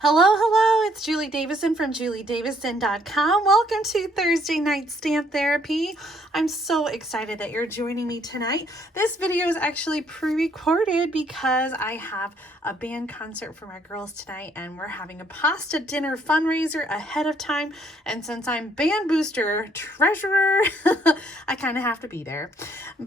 Hello, hello, it's Julie Davison from juliedavison.com. Welcome to Thursday Night Stamp Therapy. I'm so excited that you're joining me tonight. This video is actually pre-recorded because I have a band concert for my girls tonight and we're having a pasta dinner fundraiser ahead of time. And since I'm band booster treasurer, I kind of have to be there.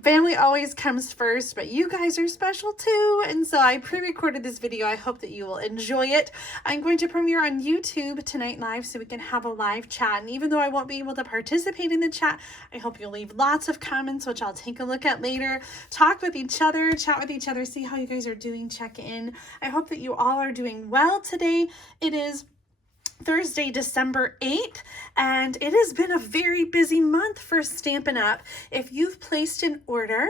Family always comes first, but you guys are special too. And so I pre-recorded this video. I hope that you will enjoy it. I'm going to premiere on YouTube tonight live so we can have a live chat. And even though I won't be able to participate in the chat, I hope you'll leave lots of comments, which I'll take a look at later. Talk with each other, chat with each other, see how you guys are doing, check in. I hope that you all are doing well today. It is Thursday, December 8th, and it has been a very busy month for Stampin' Up. If you've placed an order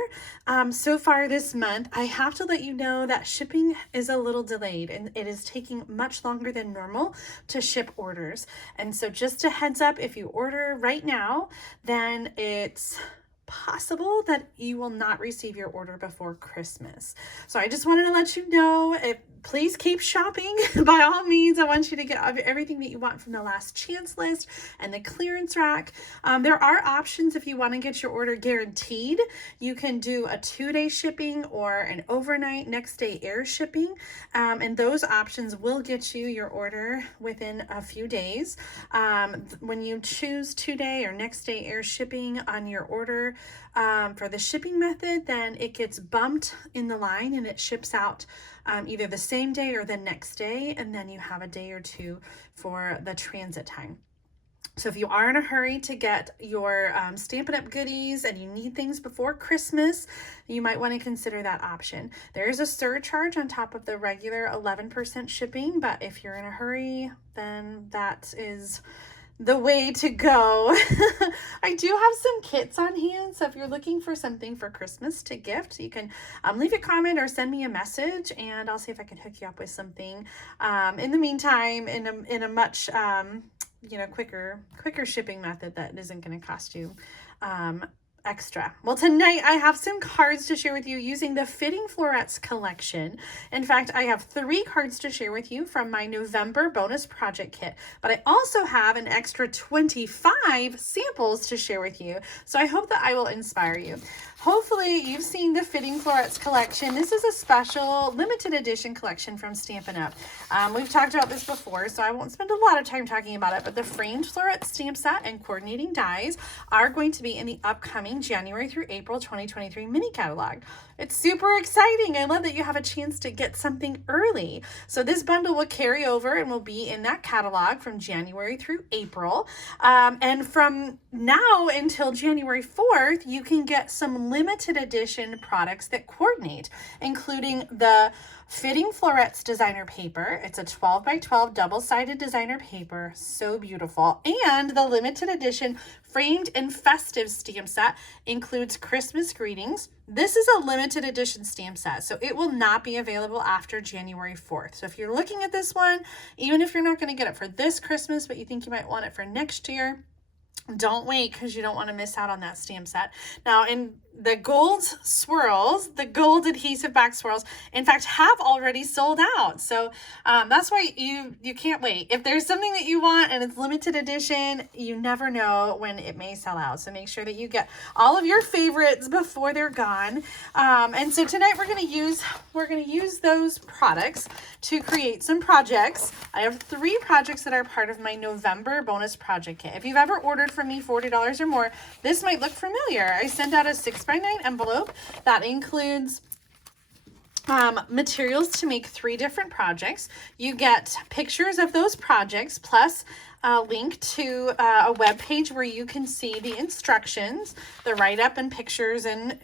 so far this month, I have to let you know that shipping is a little delayed and it is taking much longer than normal to ship orders. And so just a heads up, if you order right now, then it's possible that you will not receive your order before Christmas. So I just wanted to let you know, please keep shopping. By all means, I want you to get everything that you want from the last chance list and the clearance rack. There are options if you want to get your order guaranteed. You can do a 2-day shipping or an overnight next day air shipping. And those options will get you your order within a few days. When you choose 2-day or next day air shipping on your order for the shipping method, then it gets bumped in the line and it ships out either the same day or the next day, and then you have a day or two for the transit time. So if you are in a hurry to get your Stampin' Up goodies and you need things before Christmas, you might want to consider that option. There is a surcharge on top of the regular 11% shipping, but if you're in a hurry, then that is the way to go. I do have some kits on hand, so if you're looking for something for Christmas to gift, you can leave a comment or send me a message and I'll see if I can hook you up with something. In the meantime, in a much quicker shipping method that isn't going to cost you extra. Well, tonight I have some cards to share with you using the Fitting Florets Collection. In fact, I have 3 cards to share with you from my November bonus project kit, but I also have an extra 25 samples to share with you. So I hope that I will inspire you. Hopefully you've seen the Fitting Florets Collection. This is a special limited edition collection from Stampin' Up. We've talked about this before, so I won't spend a lot of time talking about it, but the framed floret stamp set and coordinating dies are going to be in the upcoming January through April 2023 mini catalog. It's super exciting. I love that you have a chance to get something early. So this bundle will carry over and will be in that catalog from January through April. And from now until January 4th, you can get some limited edition products that coordinate, including the Fitting Florets designer paper. It's a 12 by 12 double-sided designer paper. So beautiful. And the limited edition framed and festive stamp set includes Christmas greetings. This is a limited edition stamp set, so it will not be available after January 4th. So if you're looking at this one, even if you're not going to get it for this Christmas, but you think you might want it for next year, don't wait because you don't want to miss out on that stamp set. Now, in the gold swirls, the gold adhesive back swirls, in fact, have already sold out. So that's why you can't wait. If there's something that you want and it's limited edition, you never know when it may sell out. So make sure that you get all of your favorites before they're gone. And so tonight we're going to use those products to create some projects. I have 3 projects that are part of my November bonus project kit. If you've ever ordered from me $40 or more, this might look familiar. I send out a 6x9 envelope that includes materials to make 3 different projects. You get pictures of those projects plus a link to a web page where you can see the instructions, the write-up and pictures and,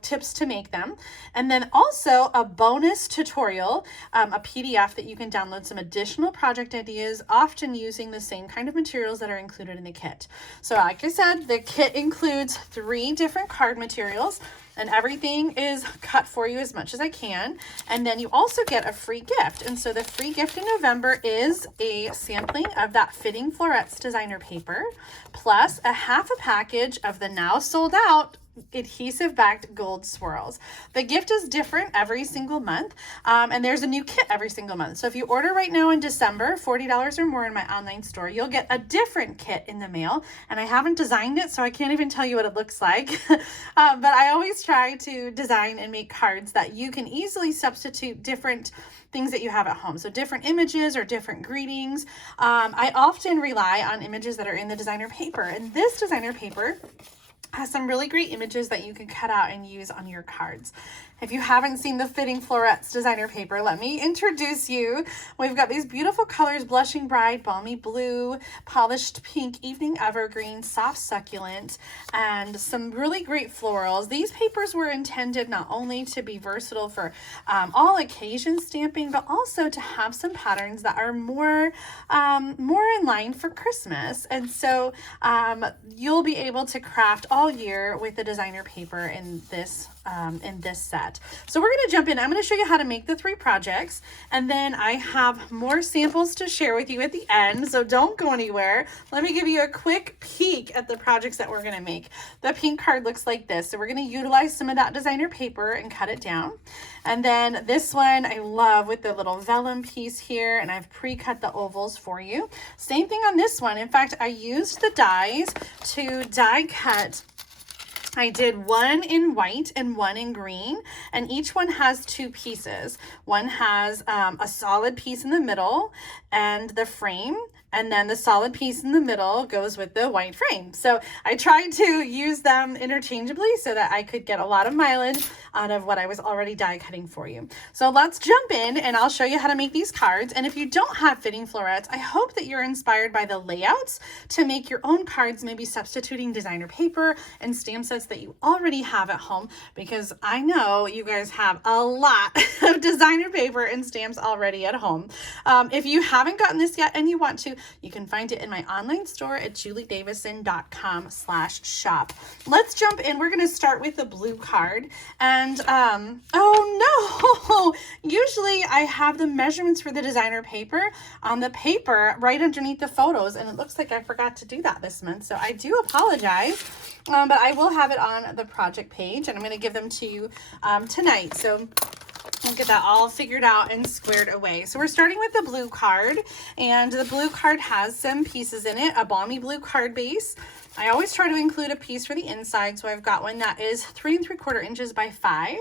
tips to make them. And then also a bonus tutorial, a PDF that you can download some additional project ideas, often using the same kind of materials that are included in the kit. So like I said, the kit includes 3 different card materials, and everything is cut for you as much as I can. And then you also get a free gift. And so the free gift in November is a sampling of that Fitting Florets designer paper, plus a half a package of the now sold out adhesive backed gold swirls. The gift is different every single month, and there's a new kit every single month. So if you order right now in December, $40 or more in my online store, you'll get a different kit in the mail. And I haven't designed it, so I can't even tell you what it looks like. But I always try to design and make cards that you can easily substitute different things that you have at home. So different images or different greetings. I often rely on images that are in the designer paper, and this designer paper has some really great images that you can cut out and use on your cards. If you haven't seen the Fitting Florets designer paper, let me introduce you. We've got these beautiful colors: Blushing Bride, Balmy Blue, Polished Pink, Evening Evergreen, Soft Succulent, and some really great florals. These papers were intended not only to be versatile for all occasion stamping, but also to have some patterns that are more in line for Christmas. And so you'll be able to craft all year with the designer paper in this set. So we're going to jump in. I'm going to show you how to make the 3 projects, and then I have more samples to share with you at the end, so don't go anywhere. Let me give you a quick peek at the projects that we're going to make. The pink card looks like this. So we're going to utilize some of that designer paper and cut it down. And then this one I love with the little vellum piece here, and I've pre-cut the ovals for you. Same thing on this one. In fact, I used the dies to die cut. I did one in white and one in green, and each one has 2 pieces. One has a solid piece in the middle and the frame, and then the solid piece in the middle goes with the white frame. So I tried to use them interchangeably so that I could get a lot of mileage out of what I was already die cutting for you. So let's jump in and I'll show you how to make these cards. And if you don't have Fitting Florets, I hope that you're inspired by the layouts to make your own cards, maybe substituting designer paper and stamp sets that you already have at home, because I know you guys have a lot of designer paper and stamps already at home. If you haven't gotten this yet and you want to, you can find it in my online store at juliedavison.com/shop. Let's jump in. We're going to start with the blue card. And oh no, usually I have the measurements for the designer paper on the paper right underneath the photos, and it looks like I forgot to do that this month. So I do apologize, but I will have it on the project page, and I'm going to give them to you tonight. So we'll get that all figured out and squared away. So we're starting with the blue card, and the blue card has some pieces in it, a balmy blue card base. I always try to include a piece for the inside, so I've got one that is 3 3/4 inches by 5.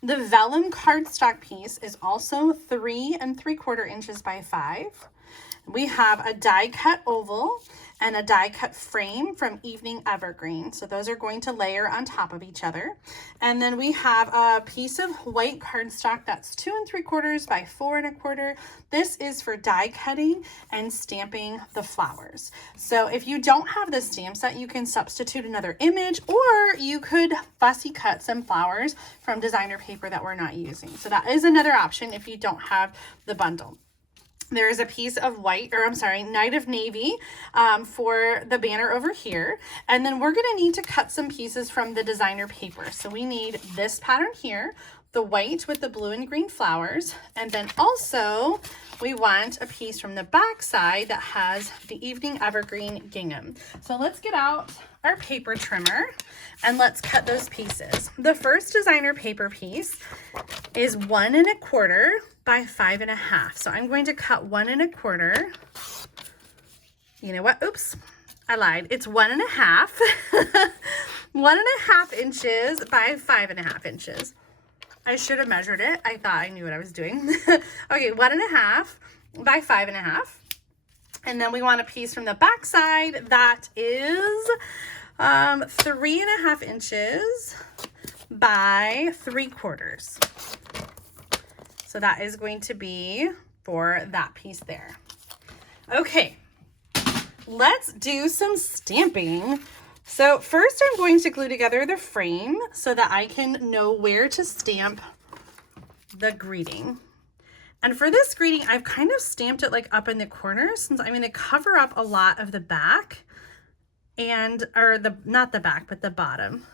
The Vellum Cardstock piece is also 3 3/4 inches by 5. We have a die cut oval and a die cut frame from Evening Evergreen. So those are going to layer on top of each other. And then we have a piece of white cardstock that's 2 3/4 by 4 1/4. This is for die cutting and stamping the flowers. So if you don't have the stamp set, you can substitute another image, or you could fussy cut some flowers from designer paper that we're not using. So that is another option if you don't have the bundle. There is a piece of Night of Navy for the banner over here. And then we're going to need to cut some pieces from the designer paper. So we need this pattern here, the white with the blue and green flowers. And then also we want a piece from the back side that has the Evening Evergreen gingham. So let's get out our paper trimmer and let's cut those pieces. The first designer paper piece is 1 1/4 by 5 1/2. So I'm going to cut 1 1/4. You know what? Oops, I lied. It's 1 1/2. 1 1/2 inches by 5 1/2 inches. I should have measured it. I thought I knew what I was doing. Okay, 1 1/2 by 5 1/2. And then we want a piece from the back side that is 3 1/2 inches by 3/4. So that is going to be for that piece there. Okay, let's do some stamping. So first I'm going to glue together the frame so that I can know where to stamp the greeting. And for this greeting, I've kind of stamped it like up in the corner, since I'm going to cover up a lot of the back not the back, but the bottom.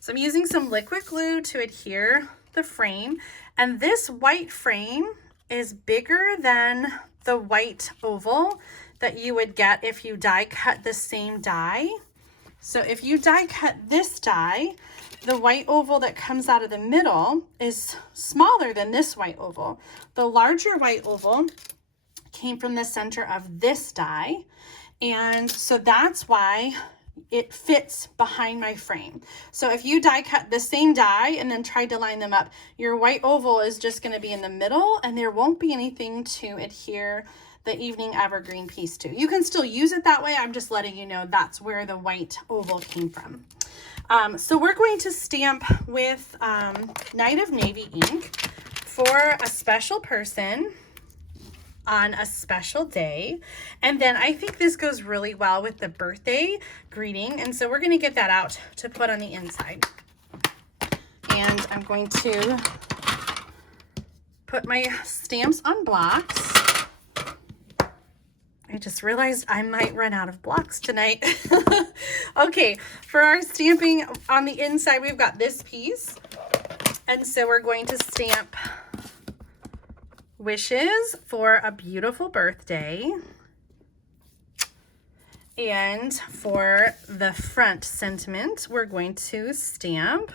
So I'm using some liquid glue to adhere the frame, and this white frame is bigger than the white oval that you would get if you die cut the same die So if you die cut this die, the white oval that comes out of the middle is smaller than this white oval. The larger white oval came from the center of this die, and so that's why it fits behind my frame. So if you die cut the same die and then tried to line them up, your white oval is just going to be in the middle, and there won't be anything to adhere the evening evergreen piece to. You can still use it that way. I'm just letting you know that's where the white oval came from. So we're going to stamp with Night of Navy ink for a special person on a special day. And then I think this goes really well with the birthday greeting. And so we're going to get that out to put on the inside. And I'm going to put my stamps on blocks. I just realized I might run out of blocks tonight. Okay, for our stamping on the inside, we've got this piece. And so we're going to stamp wishes for a beautiful birthday. And for the front sentiment, we're going to stamp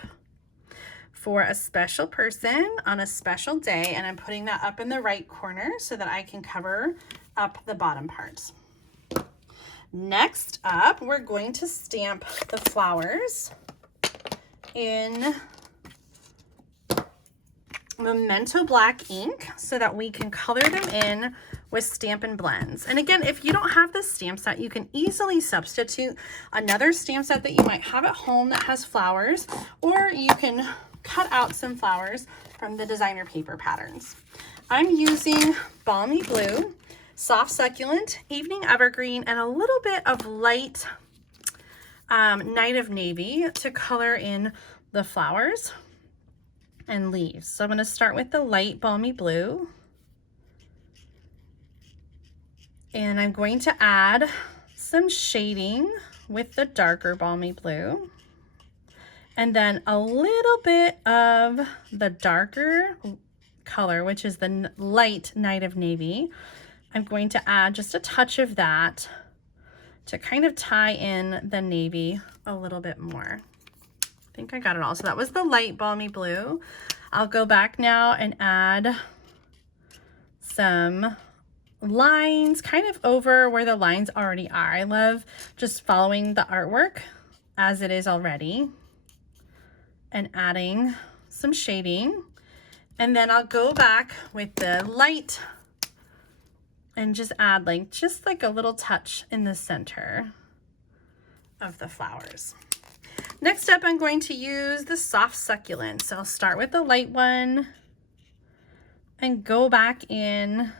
for a special person on a special day. And I'm putting that up in the right corner so that I can cover up the bottom parts. Next up, we're going to stamp the flowers in Memento Black ink so that we can color them in with Stampin' Blends. And again, if you don't have this stamp set, you can easily substitute another stamp set that you might have at home that has flowers, or you can cut out some flowers from the designer paper patterns. I'm using Balmy Blue, Soft Succulent, Evening Evergreen, and a little bit of light Night of Navy to color in the flowers and leaves. So I'm going to start with the light Balmy Blue. And I'm going to add some shading with the darker Balmy Blue. And then a little bit of the darker color, which is the light Night of Navy. I'm going to add just a touch of that to kind of tie in the navy a little bit more. I think I got it all. So that was the light Balmy Blue. I'll go back now and add some lines kind of over where the lines already are. I love just following the artwork as it is already and adding some shading. And then I'll go back with the light and just add just like a little touch in the center of the flowers. Next up, I'm going to use the Soft Succulent. So I'll start with the light one and go back in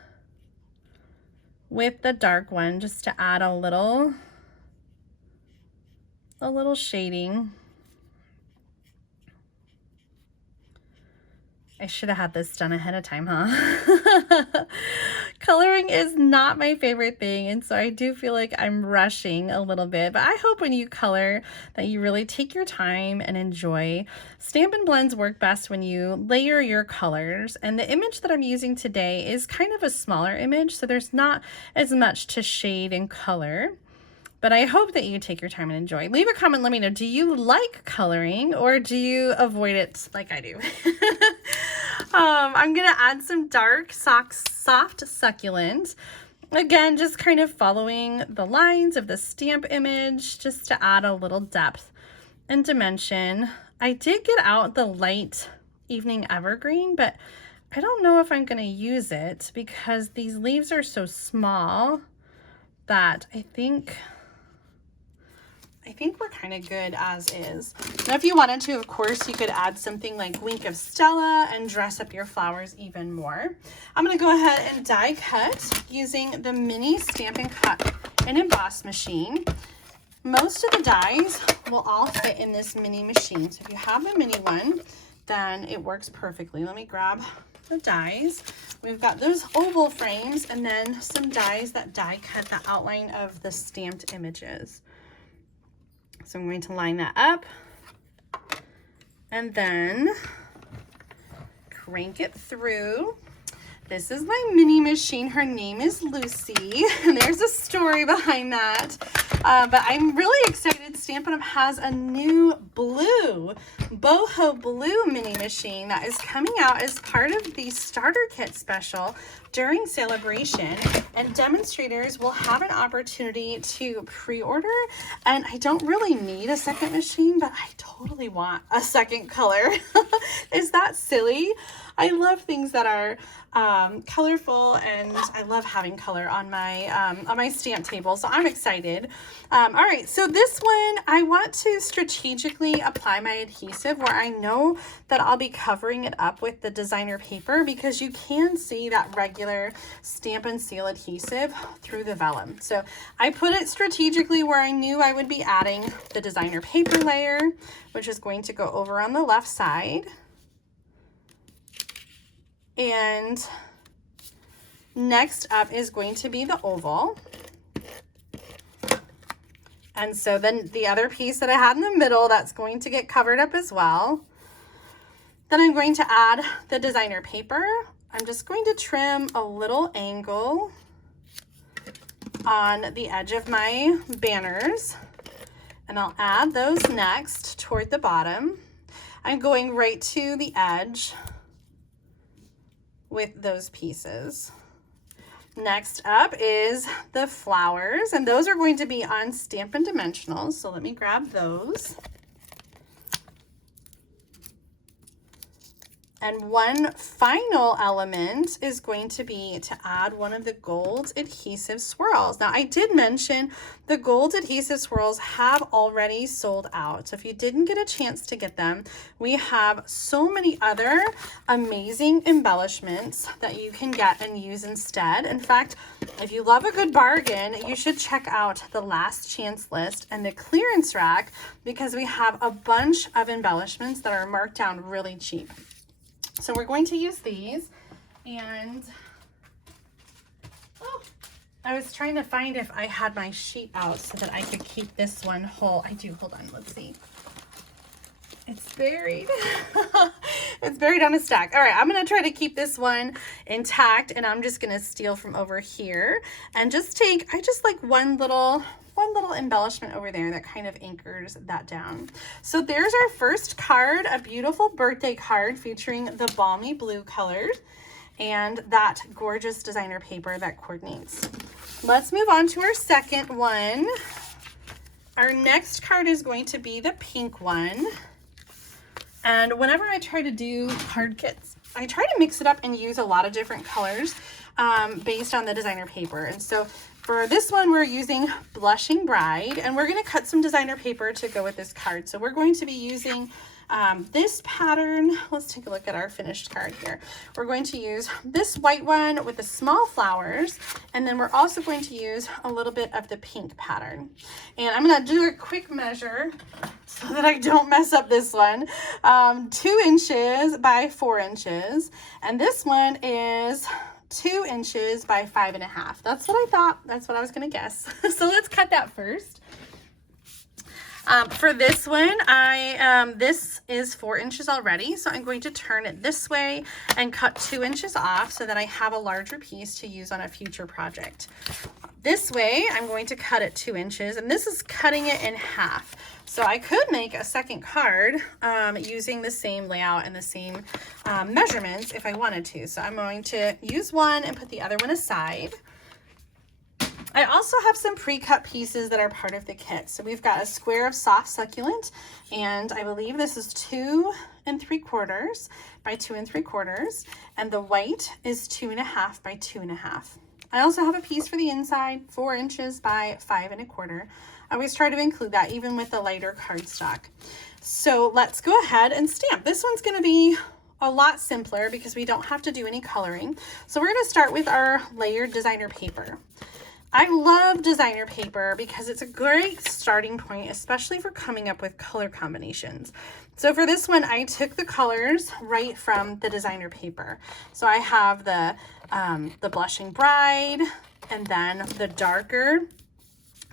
with the dark one just to add a little shading. I should have had this done ahead of time, huh? Coloring is not my favorite thing, and so I do feel like I'm rushing a little bit, but I hope when you color that you really take your time and enjoy. Stampin' Blends work best when you layer your colors, and the image that I'm using today is kind of a smaller image, so there's not as much to shade and color. But I hope that you take your time and enjoy. Leave a comment, let me know, do you like coloring or do you avoid it like I do? I'm gonna add some dark soft succulent. Again, just kind of following the lines of the stamp image just to add a little depth and dimension. I did get out the light Evening Evergreen, but I don't know if I'm gonna use it because these leaves are so small that I think we're kind of good as is. Now, if you wanted to, of course, you could add something like Wink of Stella and dress up your flowers even more. I'm going to go ahead and die cut using the mini Stampin' Cut and Emboss machine. Most of the dies will all fit in this mini machine. So if you have a mini one, then it works perfectly. Let me grab the dies. We've got those oval frames and then some dies that die cut the outline of the stamped images. So I'm going to line that up and then crank it through. This is my mini machine. Her name is Lucy, and there's a story behind that. But I'm really excited. Stampin' Up! Has a new blue, boho blue mini machine that is coming out as part of the starter kit special during celebration, and demonstrators will have an opportunity to pre-order. And I don't really need a second machine, but I totally want a second color. Is that silly? I love things that are colorful, and I love having color on my stamp table, so I'm excited. All right, so this one, I want to strategically apply my adhesive where I know that I'll be covering it up with the designer paper, because you can see that regular Stamp and Seal adhesive through the vellum. So I put it strategically where I knew I would be adding the designer paper layer, which is going to go over on the left side. And next up is going to be the oval. And so then the other piece that I had in the middle, that's going to get covered up as well. Then I'm going to add the designer paper. I'm just going to trim a little angle on the edge of my banners, and I'll add those next toward the bottom. I'm going right to the edge with those pieces. Next up is the flowers, and those are going to be on Stampin' Dimensionals. So let me grab those. And one final element is going to be to add one of the gold adhesive swirls. Now, I did mention the gold adhesive swirls have already sold out. So if you didn't get a chance to get them, we have so many other amazing embellishments that you can get and use instead. In fact, if you love a good bargain, you should check out the last chance list and the clearance rack, because we have a bunch of embellishments that are marked down really cheap. So we're going to use these, and I was trying to find if I had my sheet out so that I could keep this one whole. I do, hold on, let's see. It's buried. It's buried on a stack. All right, I'm gonna try to keep this one intact, and I'm just gonna steal from over here and just take, I just like one little embellishment over there that kind of anchors that down. So there's our first card, a beautiful birthday card featuring the balmy blue color and that gorgeous designer paper that coordinates. Let's move on to our second one. Our next card is going to be the pink one. And whenever I try to do card kits, I try to mix it up and use a lot of different colors based on the designer paper. And so for this one, we're using Blushing Bride, and we're going to cut some designer paper to go with this card. So we're going to be using this pattern. Let's take a look at our finished card here. We're going to use this white one with the small flowers, and then we're also going to use a little bit of the pink pattern. And I'm going to do a quick measure so that I don't mess up this one. 2 inches by 4 inches, and this one is 2 inches by 5.5. That's what I thought. That's what I was going to guess. So let's cut that first. For this one, this is 4 inches already, so I'm going to turn it this way and cut 2 inches off so that I have a larger piece to use on a future project. This way, I'm going to cut it 2 inches, and this is cutting it in half. So I could make a second card using the same layout and the same measurements if I wanted to. So I'm going to use one and put the other one aside. I also have some pre-cut pieces that are part of the kit. So we've got a square of soft succulent, and I believe this is 2 3/4 by 2 3/4, and the white is 2.5 by 2.5. I also have a piece for the inside, 4 inches by 5 1/4. I always try to include that even with the lighter cardstock. So let's go ahead and stamp. This one's going to be a lot simpler because we don't have to do any coloring. So we're going to start with our layered designer paper. I love designer paper because it's a great starting point, especially for coming up with color combinations. So for this one, I took the colors right from the designer paper. So I have the Blushing Bride, and then the darker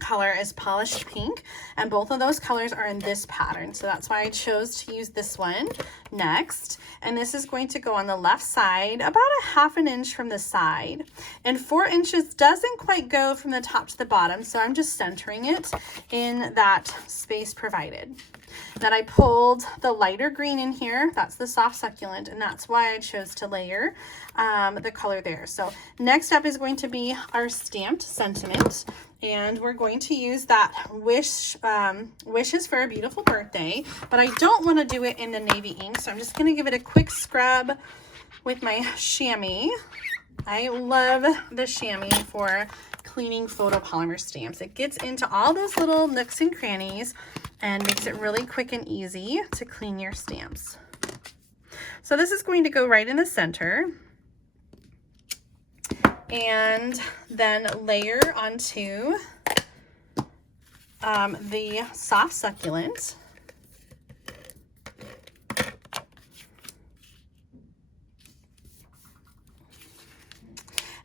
color is Polished Pink, and both of those colors are in this pattern. So that's why I chose to use this one next. And this is going to go on the left side, about a ½ inch from the side. And 4 inches doesn't quite go from the top to the bottom, so I'm just centering it in that space provided. Then I pulled the lighter green in here. That's the Soft Succulent, and that's why I chose to layer the color there. So next up is going to be our stamped sentiment, and we're going to use that wishes for a beautiful birthday, but I don't want to do it in the navy ink, so I'm just going to give it a quick scrub with my chamois. I love the chamois for cleaning photopolymer stamps. It gets into all those little nooks and crannies and makes it really quick and easy to clean your stamps. So this is going to go right in the center, and then layer onto the Soft Succulent.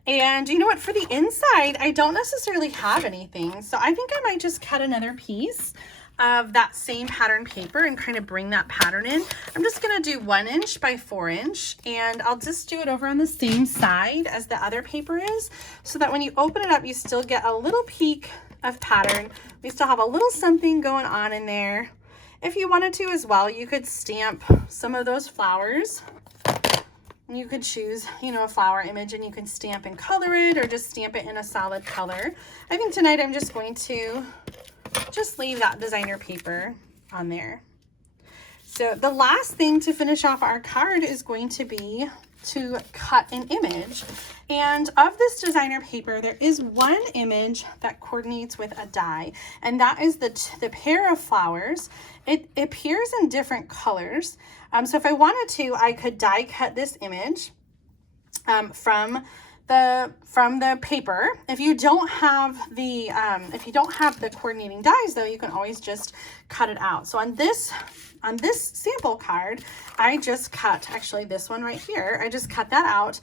And you know what, for the inside, I don't necessarily have anything, so I think I might just cut another piece of that same pattern paper and kind of bring that pattern in. I'm just gonna do 1 inch by 4 inch, and I'll just do it over on the same side as the other paper is, so that when you open it up, you still get a little peek of pattern. We still have a little something going on in there. If you wanted to as well, you could stamp some of those flowers. You could choose, you know, a flower image, and you can stamp and color it, or just stamp it in a solid color. I think tonight I'm just going to just leave that designer paper on there. So the last thing to finish off our card is going to be to cut an image. And of this designer paper, there is one image that coordinates with a die, and that is the pair of flowers. It appears in different colors. So if I wanted to, I could die cut this image from the paper. If you don't have the coordinating dies, though, you can always just cut it out. So on this sample card, I just cut, actually this one right here, I just cut that out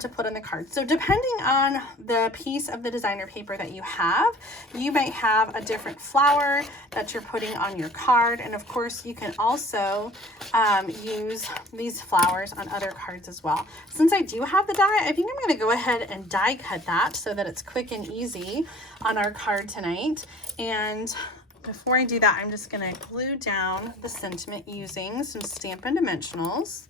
to put on the card. So depending on the piece of the designer paper that you have, you might have a different flower that you're putting on your card. And of course, you can also use these flowers on other cards as well. Since I do have the die, I think I'm gonna go ahead and die cut that so that it's quick and easy on our card tonight. And before I do that, I'm just going to glue down the sentiment using some Stampin' Dimensionals.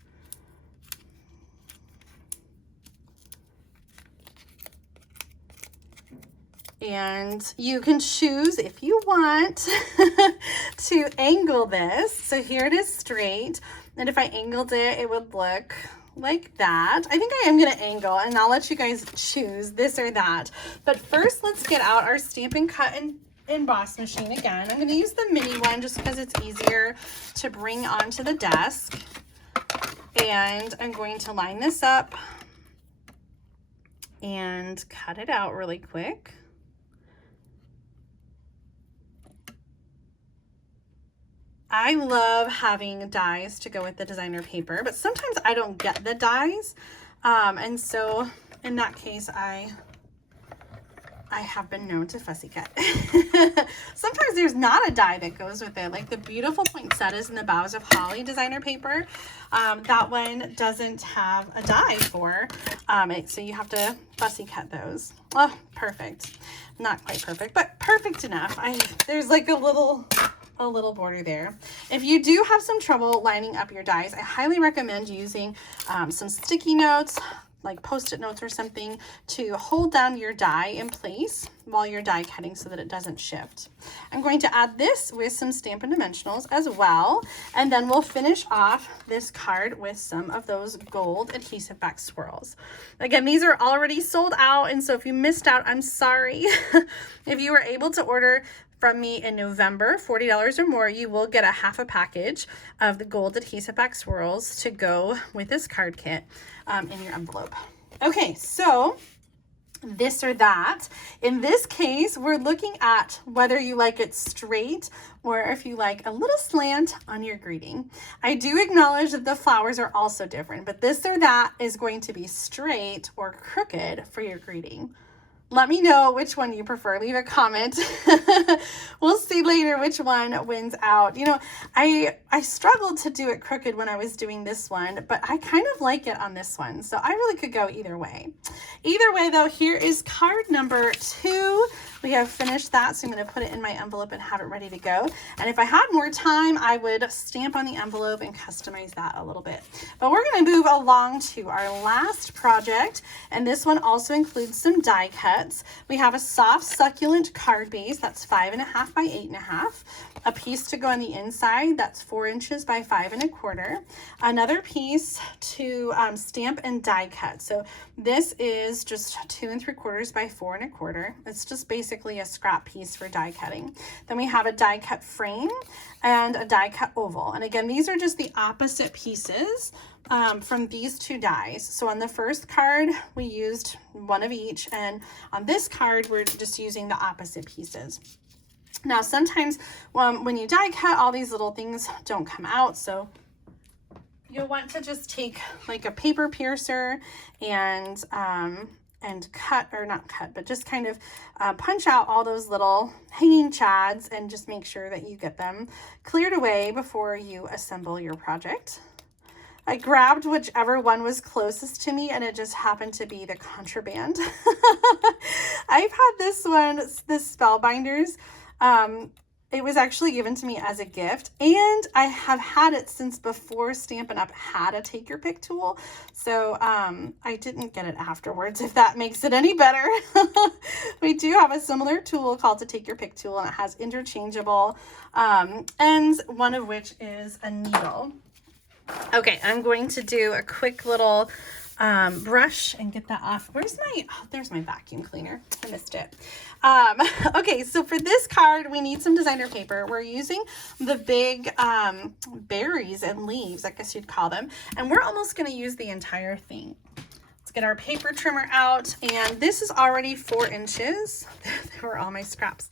And you can choose, if you want, to angle this. So here it is straight, and if I angled it, it would look like that. I think I am going to angle, and I'll let you guys choose this or that. But first, let's get out our Stampin' Cut and Emboss machine again. I'm going to use the mini one just because it's easier to bring onto the desk. And I'm going to line this up and cut it out really quick. I love having dies to go with the designer paper, but sometimes I don't get the dies. And so in that case, I have been known to fussy cut. Sometimes there's not a die that goes with it, like the beautiful poinsettias in the Boughs of Holly designer paper. That one doesn't have a die for it, so you have to fussy cut those. Oh, perfect. Not quite perfect, but perfect enough. There's like a little border there. If you do have some trouble lining up your dies, I highly recommend using some sticky notes, like Post-it notes or something, to hold down your die in place while you're die cutting so that it doesn't shift. I'm going to add this with some Stampin' Dimensionals as well, and then we'll finish off this card with some of those gold adhesive back swirls. Again, these are already sold out, and so if you missed out, I'm sorry. If you were able to order from me in November, $40 or more, you will get a half a package of the gold adhesive back swirls to go with this card kit in your envelope. Okay, so this or that. In this case, we're looking at whether you like it straight or if you like a little slant on your greeting. I do acknowledge that the flowers are also different, but this or that is going to be straight or crooked for your greeting. let me know which one you prefer. Leave a comment. We'll see later which one wins out. You know, I struggled to do it crooked when I was doing this one, but I kind of like it on this one. So I really could go either way. Either way though, here is card number 2. We have finished that, so I'm going to put it in my envelope and have it ready to go. And if I had more time, I would stamp on the envelope and customize that a little bit. But we're going to move along to our last project, and this one also includes some die cuts. We have a soft succulent card base that's 5.5 by 8.5. A piece to go on the inside that's 4 inches by 5 1/4. Another piece to stamp and die cut. So this is just 2 3/4 by 4 1/4. It's just basically a scrap piece for die cutting. Then we have a die cut frame and a die cut oval. And again, these are just the opposite pieces from these 2 dies. So on the first card, we used one of each, and on this card, we're just using the opposite pieces. Now, sometimes when you die cut, all these little things don't come out, so you'll want to just take like a paper piercer and cut, or not cut, but just kind of punch out all those little hanging chads and just make sure that you get them cleared away before you assemble your project. I grabbed whichever one was closest to me, and it just happened to be the contraband. I've had this one, this Spellbinders. It was actually given to me as a gift, and I have had it since before Stampin' Up! Had a take your pick tool. So I didn't get it afterwards, if that makes it any better. We do have a similar tool called the take your pick tool, and it has interchangeable ends, one of which is a needle. Okay, I'm going to do a quick little brush and get that off. Where's my, oh, there's my vacuum cleaner. I missed it. Okay, so for this card, we need some designer paper. We're using the big berries and leaves, I guess you'd call them. And we're almost going to use the entire thing. Let's get our paper trimmer out. And this is already 4 inches. There were all my scraps.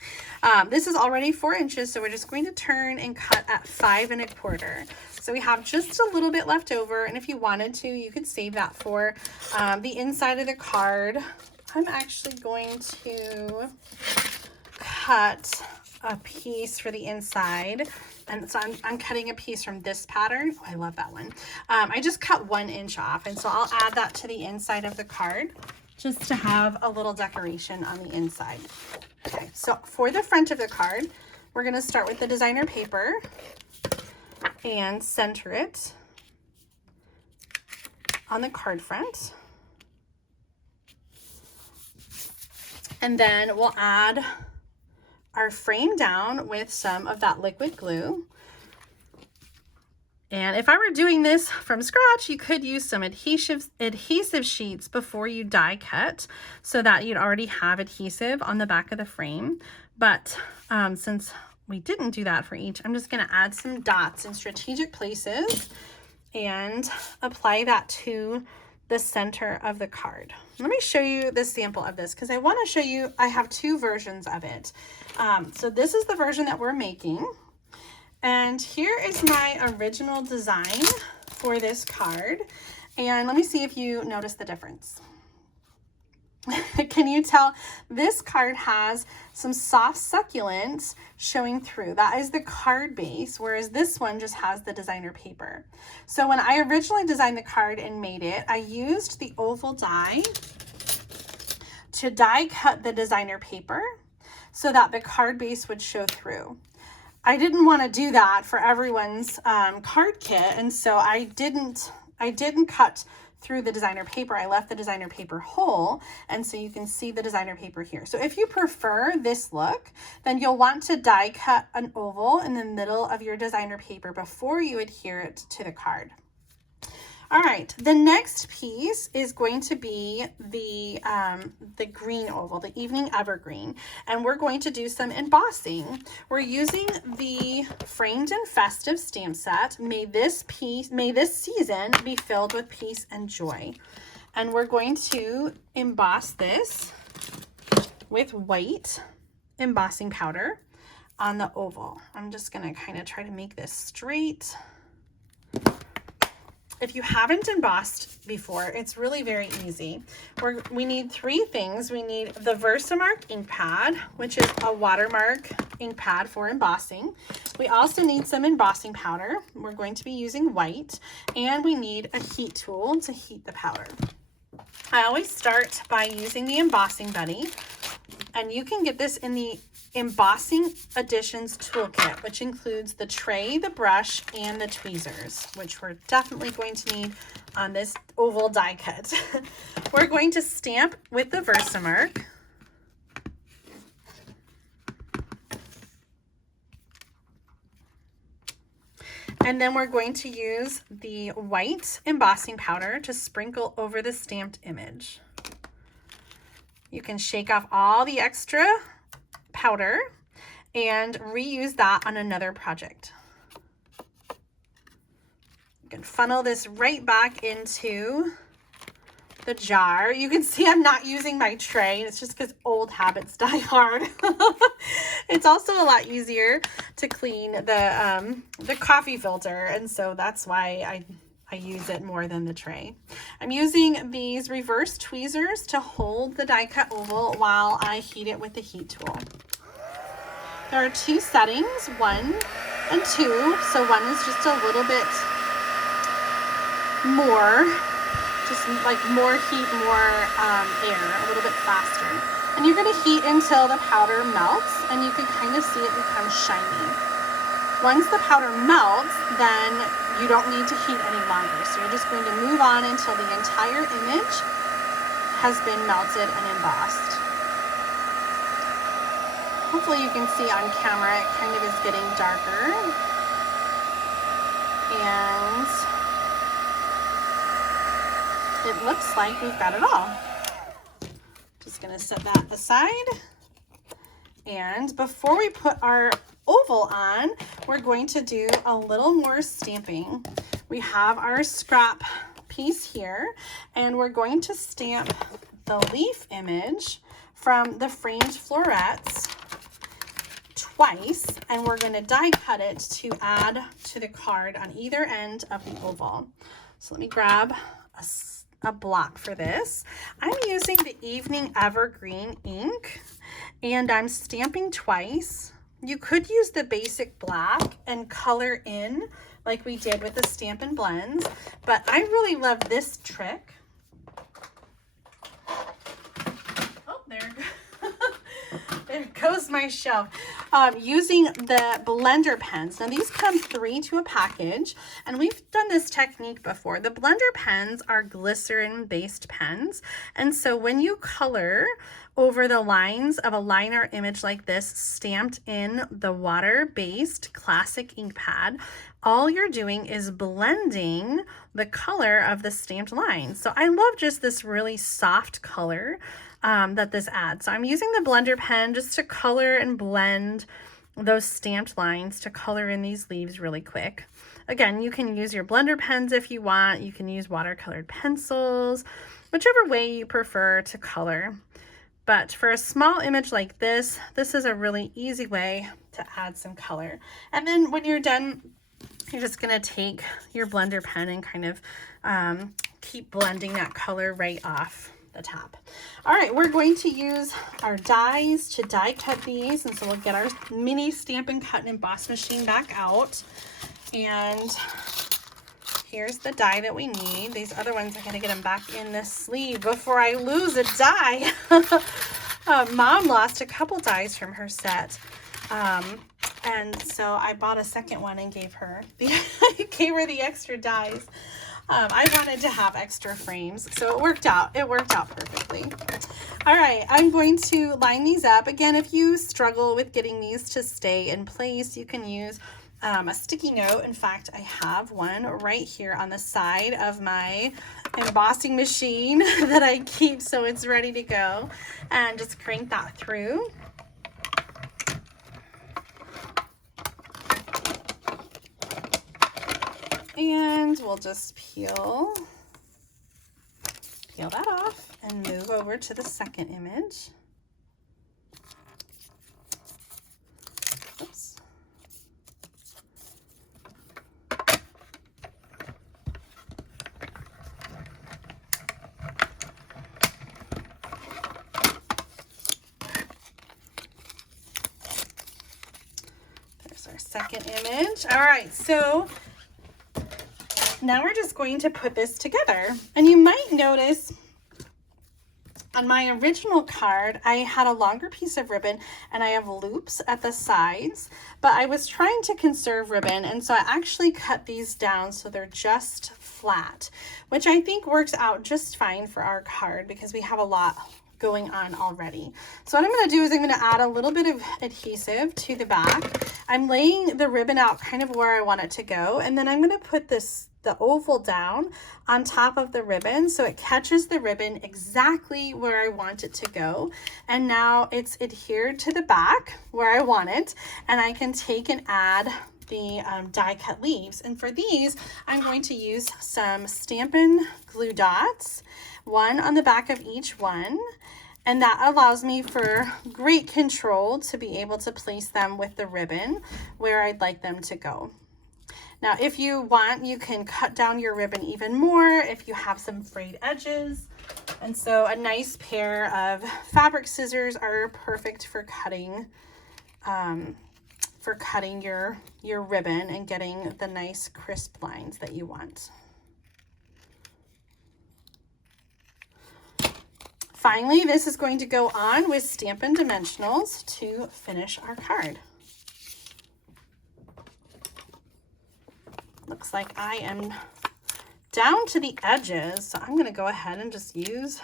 This is already 4 inches, so we're just going to turn and cut at 5 1/4. So we have just a little bit left over, and if you wanted to, you could save that for the inside of the card. I'm actually going to cut a piece for the inside, and so I'm cutting a piece from this pattern. Oh, I love that one. I just cut 1 inch off, and so I'll add that to the inside of the card just to have a little decoration on the inside. Okay, so for the front of the card, we're going to start with the designer paper and center it on the card front. And then we'll add our frame down with some of that liquid glue. And if I were doing this from scratch, you could use some adhesive sheets before you die cut so that you'd already have adhesive on the back of the frame. But since we didn't do that for each, I'm just going to add some dots in strategic places and apply that to the center of the card. Let me show you the sample of this because I want to show you, I have 2 versions of it. So this is the version that we're making. And here is my original design for this card. And let me see if you notice the difference. Can you tell this card has some soft succulents showing through? That is the card base, whereas this one just has the designer paper. So when I originally designed the card and made it, I used the oval die to die cut the designer paper so that the card base would show through. I didn't want to do that for everyone's card kit, and so I didn't cut through the designer paper. I left the designer paper whole, and so you can see the designer paper here. So if you prefer this look, then you'll want to die cut an oval in the middle of your designer paper before you adhere it to the card. All right, the next piece is going to be the green oval, the Evening Evergreen, and we're going to do some embossing. We're using the Framed and Festive stamp set. May this season be filled with peace and joy. And we're going to emboss this with white embossing powder on the oval. I'm just gonna kind of try to make this straight. if you haven't embossed before, it's really very easy. We need 3 things. We need the Versamark ink pad, which is a watermark ink pad for embossing. We also need some embossing powder. We're going to be using white, and we need a heat tool to heat the powder. I always start by using the embossing buddy, and you can get this in the Embossing Additions toolkit, which includes the tray, the brush, and the tweezers, which we're definitely going to need on this oval die cut. We're going to stamp with the Versamark. And then we're going to use the white embossing powder to sprinkle over the stamped image. You can shake off all the extra powder and reuse that on another project. You can funnel this right back into the jar. You can see I'm not using my tray. It's just because old habits die hard. It's also a lot easier to clean the coffee filter, and so that's why I use it more than the tray. I'm using these reverse tweezers to hold the die cut oval while I heat it with the heat tool. There are 2 settings, 1 and 2. So 1 is just a little bit more, just like more heat, more air, a little bit faster. And you're gonna heat until the powder melts, and you can kind of see it become shiny. Once the powder melts, then you don't need to heat any longer. So you're just going to move on until the entire image has been melted and embossed. Hopefully you can see on camera, it kind of is getting darker. And it looks like we've got it all. Just gonna set that aside. And before we put our oval on, we're going to do a little more stamping. We have our scrap piece here, and we're going to stamp the leaf image from the framed florets twice, and we're going to die cut it to add to the card on either end of the oval. So let me grab a block for this. I'm using the Evening Evergreen ink, and I'm stamping twice. You could use the basic black and color in like we did with the Stampin' Blends, but I really love this trick. Oh, there goes my shelf. Using the blender pens. Now these come 3 to a package, and we've done this technique before. The blender pens are glycerin based pens, and so when you color over the lines of a line art image like this stamped in the water-based classic ink pad, all you're doing is blending the color of the stamped lines. So I love just this really soft color that this adds. So I'm using the blender pen just to color and blend those stamped lines to color in these leaves really quick. Again, you can use your blender pens if you want. You can use watercolored pencils, whichever way you prefer to color. But for a small image like this, this is a really easy way to add some color. And then when you're done, you're just gonna take your blender pen and kind of keep blending that color right off the top. All right, we're going to use our dies to die cut these, and so we'll get our mini Stampin' Cut and Emboss machine back out. And here's the die that we need. These other ones, I gotta get them back in this sleeve before I lose a die. Mom lost a couple dies from her set. And so I bought a second one and gave her the extra dies. I wanted to have extra frames, so it worked out. It worked out perfectly. All right, I'm going to line these up. Again, if you struggle with getting these to stay in place, you can use a sticky note. In fact, I have one right here on the side of my embossing machine that I keep so it's ready to go, and just crank that through. And we'll just peel that off and move over to the second image. Oops. second image. All right, so now we're just going to put this together. And you might notice on my original card, I had a longer piece of ribbon and I have loops at the sides, but I was trying to conserve ribbon, and so I actually cut these down so they're just flat, which I think works out just fine for our card because we have a lot going on already. So what I'm going to do is I'm going to add a little bit of adhesive to the back. I'm laying the ribbon out kind of where I want it to go, and then I'm going to put the oval down on top of the ribbon so it catches the ribbon exactly where I want it to go. And now it's adhered to the back where I want it, and I can take and add the die cut leaves. And for these, I'm going to use some Stampin' glue dots, one on the back of each one, and that allows me for great control to be able to place them with the ribbon where I'd like them to go. Now, if you want, you can cut down your ribbon even more if you have some frayed edges. And so a nice pair of fabric scissors are perfect for cutting your ribbon and getting the nice crisp lines that you want. Finally, this is going to go on with Stampin' Dimensionals to finish our card. Looks like I am down to the edges, so I'm going to go ahead and just use,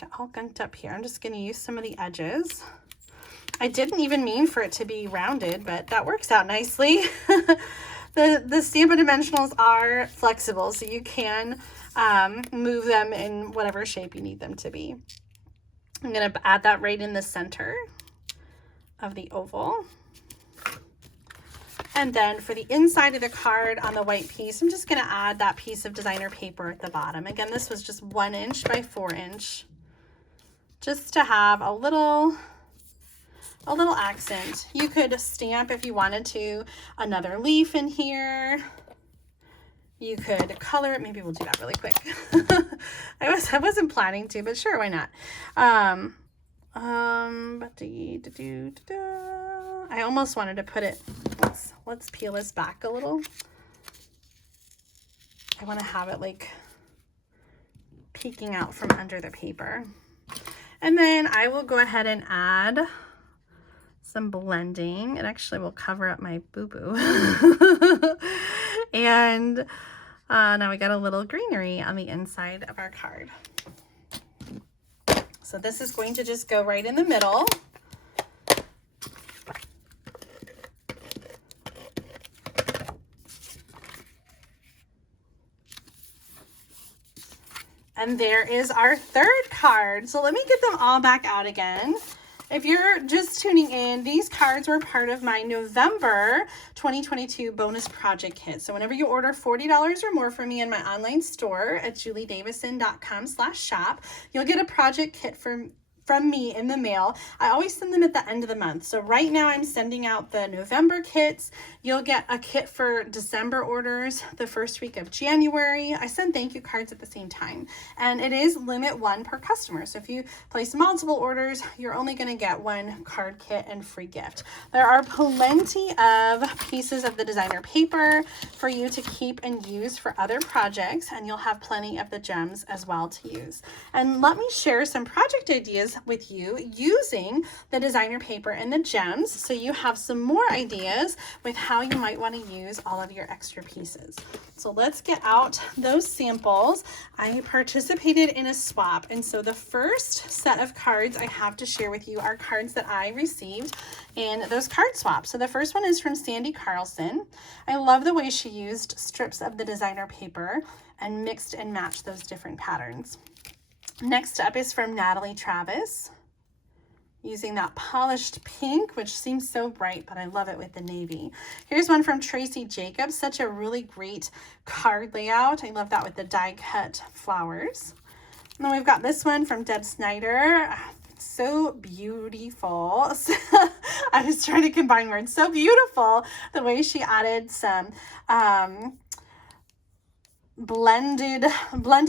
got all gunked up here. I'm just going to use some of the edges. I didn't even mean for it to be rounded, but that works out nicely. The Stampin' Dimensionals are flexible, so you can move them in whatever shape you need them to be. I'm going to add that right in the center of the oval. And then for the inside of the card on the white piece, I'm just going to add that piece of designer paper at the bottom. Again, this was just 1 inch by 4 inch, just to have a little accent. You could stamp, if you wanted to, another leaf in here. You could color it. Maybe we'll do that really quick. I wasn't planning to, but sure, why not? I almost wanted to put it, let's peel this back a little. I want to have it like peeking out from under the paper. And then I will go ahead and add some blending. It actually will cover up my boo-boo. And now we got a little greenery on the inside of our card. So this is going to just go right in the middle. And there is our third card. So let me get them all back out again. If you're just tuning in, these cards were part of my November 2022 bonus project kit. So whenever you order $40 or more from me in my online store at juliedavison.com/shop, you'll get a project kit from me in the mail. I always send them at the end of the month. So right now I'm sending out the November kits. You'll get a kit for December orders the first week of January. I send thank you cards at the same time. And it is limit 1 per customer. So if you place multiple orders, you're only going to get 1 card kit and free gift. There are plenty of pieces of the designer paper for you to keep and use for other projects, and you'll have plenty of the gems as well to use. And let me share some project ideas with you using the designer paper and the gems, so you have some more ideas with how you might want to use all of your extra pieces. So let's get out those samples. I participated in a swap, and so the first set of cards I have to share with you are cards that I received in those card swaps. So the first one is from Sandy Carlson. I love the way she used strips of the designer paper and mixed and matched those different patterns. Next up is from Natalie Travis, using that polished pink, which seems so bright, but I love it with the navy. Here's one from Tracy Jacobs, such a really great card layout. I love that with the die cut flowers. And then we've got this one from Deb Snyder. So beautiful. I was trying to combine words. So beautiful the way she added some blended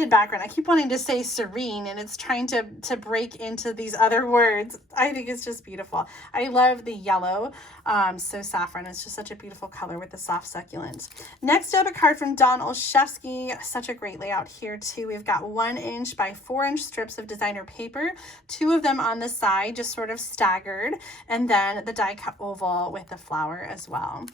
background. I keep wanting to say serene, and it's trying to break into these other words. I think it's just beautiful. I love the yellow. So saffron, it's just such a beautiful color with the soft succulent. Next up, a card from Dawn Olszewski. Such a great layout here too. We've got 1 inch by 4 inch strips of designer paper, 2 of them on the side, just sort of staggered, and then the die cut oval with the flower as well.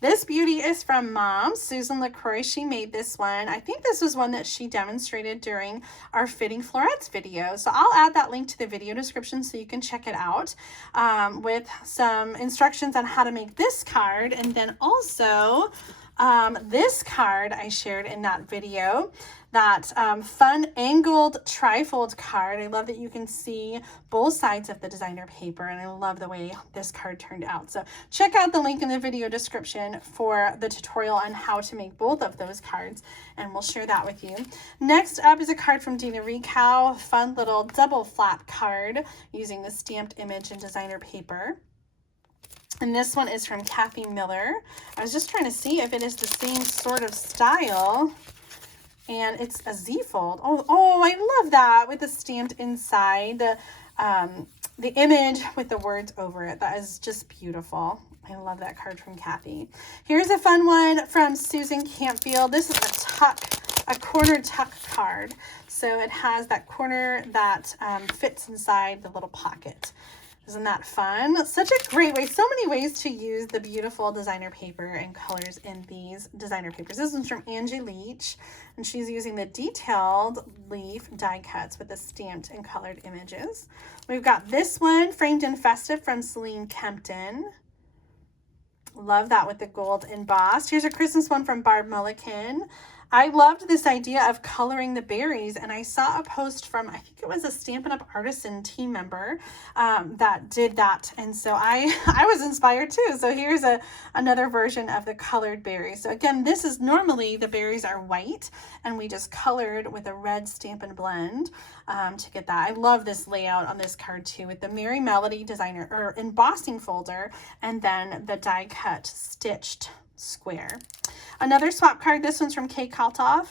This beauty is from Mom, Susan LaCroix. She made this one. I think this was one that she demonstrated during our Fitting Florets video. So I'll add that link to the video description so you can check it out with some instructions on how to make this card. And then also this card I shared in that video, that fun angled trifold card. I love that you can see both sides of the designer paper, and I love the way this card turned out. So check out the link in the video description for the tutorial on how to make both of those cards, and we'll share that with you. Next up is a card from Dina Rekow, fun little double flat card using the stamped image and designer paper. And this one is from Kathy Miller. I was just trying to see if it is the same sort of style. And it's a Z-fold. Oh, I love that with the stamped inside, the image with the words over it. That is just beautiful. I love that card from Kathy. Here's a fun one from Susan Campfield. This is a corner tuck card. So it has that corner that fits inside the little pocket. Isn't that fun? Such a great way, so many ways to use the beautiful designer paper and colors in these designer papers. This one's from Angie Leach, and she's using the detailed leaf die cuts with the stamped and colored images. We've got this one, Framed and Festive, from Celine Kempton. Love that with the gold embossed. Here's a Christmas one from Barb Mulliken. I loved this idea of coloring the berries, and I saw a post from, I think it was a Stampin' Up artisan team member that did that, and so I was inspired too. So here's another version of the colored berries. So again, this is normally the berries are white, and we just colored with a red Stampin' Blend to get that. I love this layout on this card too, with the Merry Melody designer or embossing folder, and then the die cut stitched square. Another swap card. This one's from Kay Kaltoff.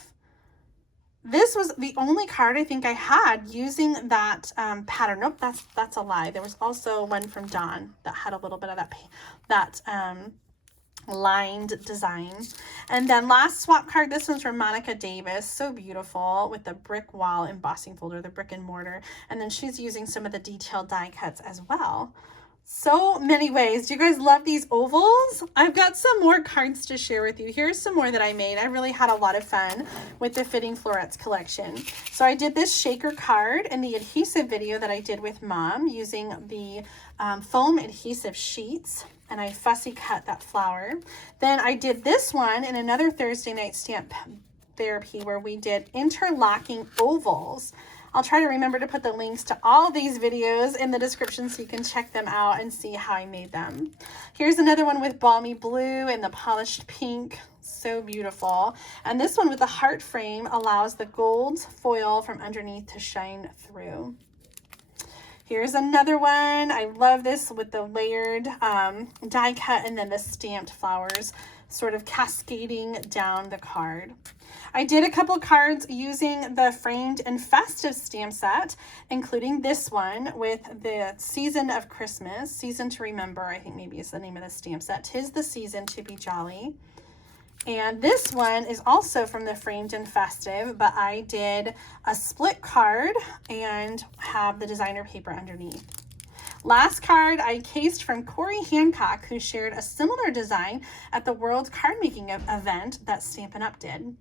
This was the only card I think I had using that pattern. Nope, that's a lie. There was also one from Dawn that had a little bit of that lined design. And then last swap card, this one's from Monica Davis. So beautiful with the brick wall embossing folder, the brick and mortar. And then she's using some of the detailed die cuts as well. So many ways. Do you guys love these ovals? I've got some more cards to share with you. Here's some more that I made. I really had a lot of fun with the Fitting Florets collection. So I did this shaker card in the adhesive video that I did with Mom using the foam adhesive sheets, and I fussy cut that flower. Then I did this one in another Thursday night stamp therapy where we did interlocking ovals. I'll try to remember to put the links to all these videos in the description so you can check them out and see how I made them. Here's another one with Balmy Blue and the polished pink. So beautiful. And this one with the heart frame allows the gold foil from underneath to shine through. Here's another one. I love this with the layered die cut and then the stamped flowers sort of cascading down the card. I did a couple cards using the Framed and Festive stamp set, including this one with the Season of Christmas, Season to Remember, I think maybe is the name of the stamp set. 'Tis the Season to Be Jolly. And this one is also from the Framed and Festive, but I did a split card and have the designer paper underneath. Last card I cased from Corey Hancock, who shared a similar design at the World Card Making event that Stampin' Up did.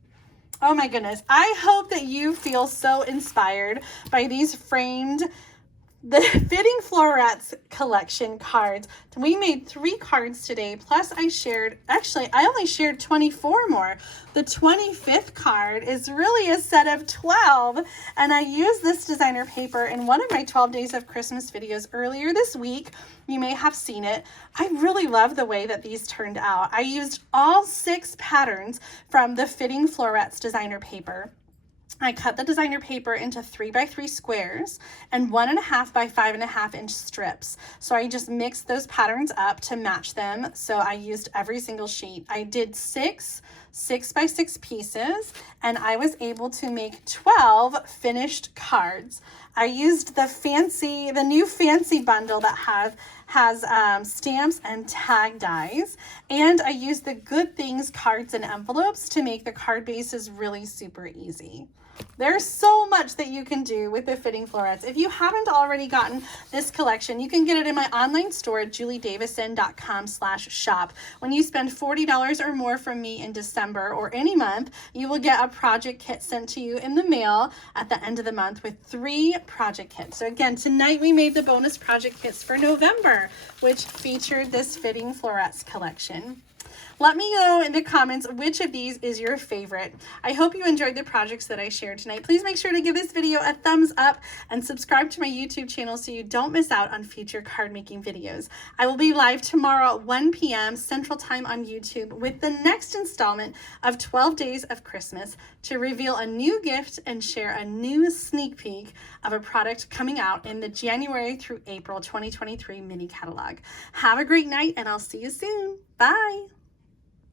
Oh my goodness. I hope that you feel so inspired by these framed, the Fitting Florets Collection cards. We made 3 cards today, plus I only shared 24 more. The 25th card is really a set of 12, and I used this designer paper in one of my 12 Days of Christmas videos earlier this week. You may have seen it. I really love the way that these turned out. I used all 6 patterns from the Fitting Florets designer paper. I cut the designer paper into 3x3 squares and 1.5 by 5.5 inch strips. So I just mixed those patterns up to match them. So I used every single sheet. I did 6 6x6 pieces, and I was able to make 12 finished cards. I used the new fancy bundle that has stamps and tag dies, and I used the Good Things cards and envelopes to make the card bases really super easy. There's so much that you can do with the Fitting Florets. If you haven't already gotten this collection, you can get it in my online store at juliedavison.com/shop. When you spend $40 or more from me in December or any month, you will get a project kit sent to you in the mail at the end of the month with 3 project kits. So again, tonight we made the bonus project kits for November, which featured this Fitting Florets collection. Let me know in the comments which of these is your favorite. I hope you enjoyed the projects that I shared tonight. Please make sure to give this video a thumbs up and subscribe to my YouTube channel so you don't miss out on future card making videos. I will be live tomorrow at 1 p.m. Central Time on YouTube with the next installment of 12 Days of Christmas to reveal a new gift and share a new sneak peek of a product coming out in the January through April 2023 mini catalog. Have a great night, and I'll see you soon. Bye.